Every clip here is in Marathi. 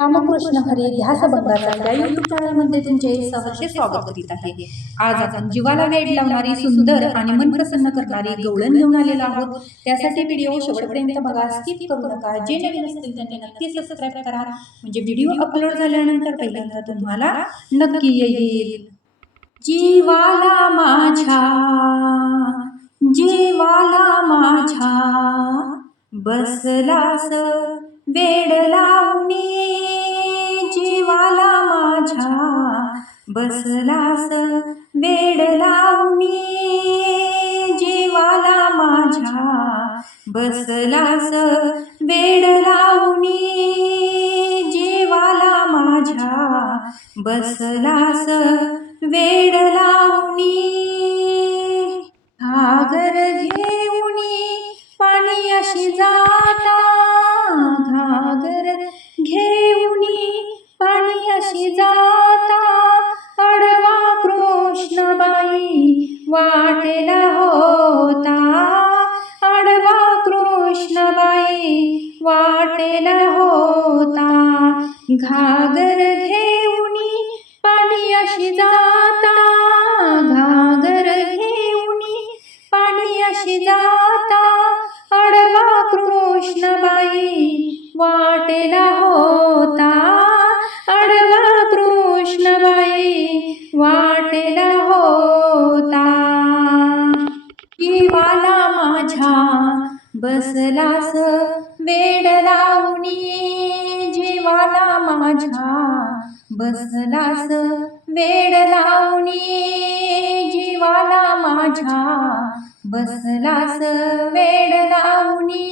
रामकृष्ण हरी ध्यास बंगाचा या यूट्यूब चॅनलमध्ये तुमचे सहर्ष स्वागत करीत आहे। आज आपण जीवाला वेड लावणारी सुंदर आणि मन प्रसन्न करणारी गवळण घेऊन आलेलो आहोत। त्यासाठी व्हिडिओ शेवटपर्यंत बघा, स्किप करू नका। जे नवीन असतील त्यांनी नक्की सबस्क्राइब करा, म्हणजे व्हिडिओ अपलोड झाल्यानंतर पहिल्यांदा तुम्हाला नक्की येईल। जीवाला माझ्या, जीवाला माझ्या बसलास वेड लावणी, जीवाला माझ्या बसलास वेड लावणी, जीवाला माझ्या बसलास वेड लावणी, जीवाला माझ्या बसलास वेड लावणी। घागर घेऊनी पाणी अशी जाता, घागर घेऊनी पाणी अशी जाता, अडवा कृष्णबाई वाटेला होता, अडवा कृष्णबाई वाटेला होता। घागर घेऊनी पाणी अशी जाता, घागर घेऊनी पाणी अशी जाता, अडवा कृष्णबाई वाटेला होता, अडवा कृष्णबाई वाटेला होता। जीवाला माझ्या बसलास वेड लावणी, जीवाला माझ्या बसलास वेड लावणी, जीवाला माझ्या बसलास वेड लावणी।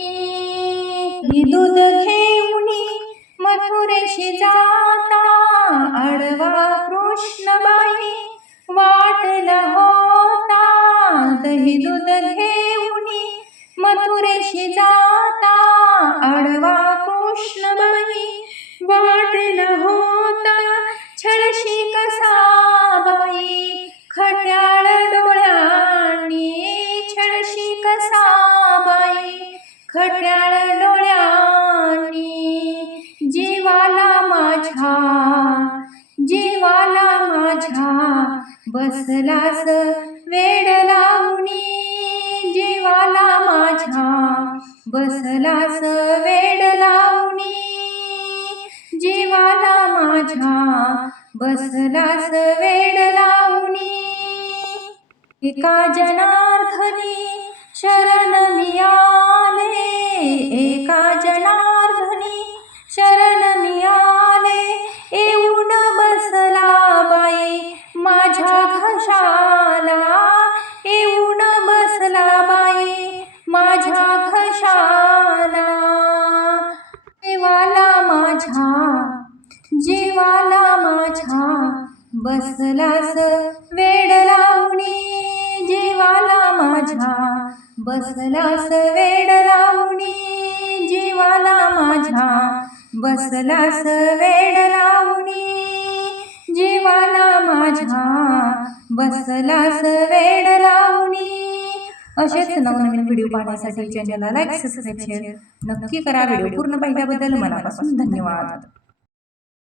दूध घेऊनी मथुरेशी जाता, अडवा कृष्णबाई वाटेला होता, दही दूध घेऊनी मथुरेशी जाता, अडवा कृष्णबाई वाटेला होता, छळशी कसा बाई खट्याळ डोळ्यांनी, छळशी कसा बाई खट्याळ डोळ्यांनी, जीवाला माझ्या, जीवाला माझ्या बसलास वेड लावणी, जीवाला माझ्या बसलास वेड लावणी, जीवाला माझ्या बसलास वेड लावणी। एका जनार्दनी शरण मी आले, एका जनार्दनी शरण मी आले, येऊन बसला बाई माझ्या घशाला, येऊन बसला बाई माझ्या घशाला। जीवाला माझ्या, जीवाला माझ्या बसलास वेड लावणी, जीवाला माझ्या बसलास वेड लावणी, जीवाला माझ्या बसलास वेड लावणी, जीवाला माझ्या बसलास वेड लावणी। असेच नवनवीन व्हिडिओ पाहण्यासाठी चॅनलला लाईक, सबस्क्राईब, शेअर नक्की करा। व्हिडिओ पूर्ण पाहिल्याबद्दल मनापासून धन्यवाद।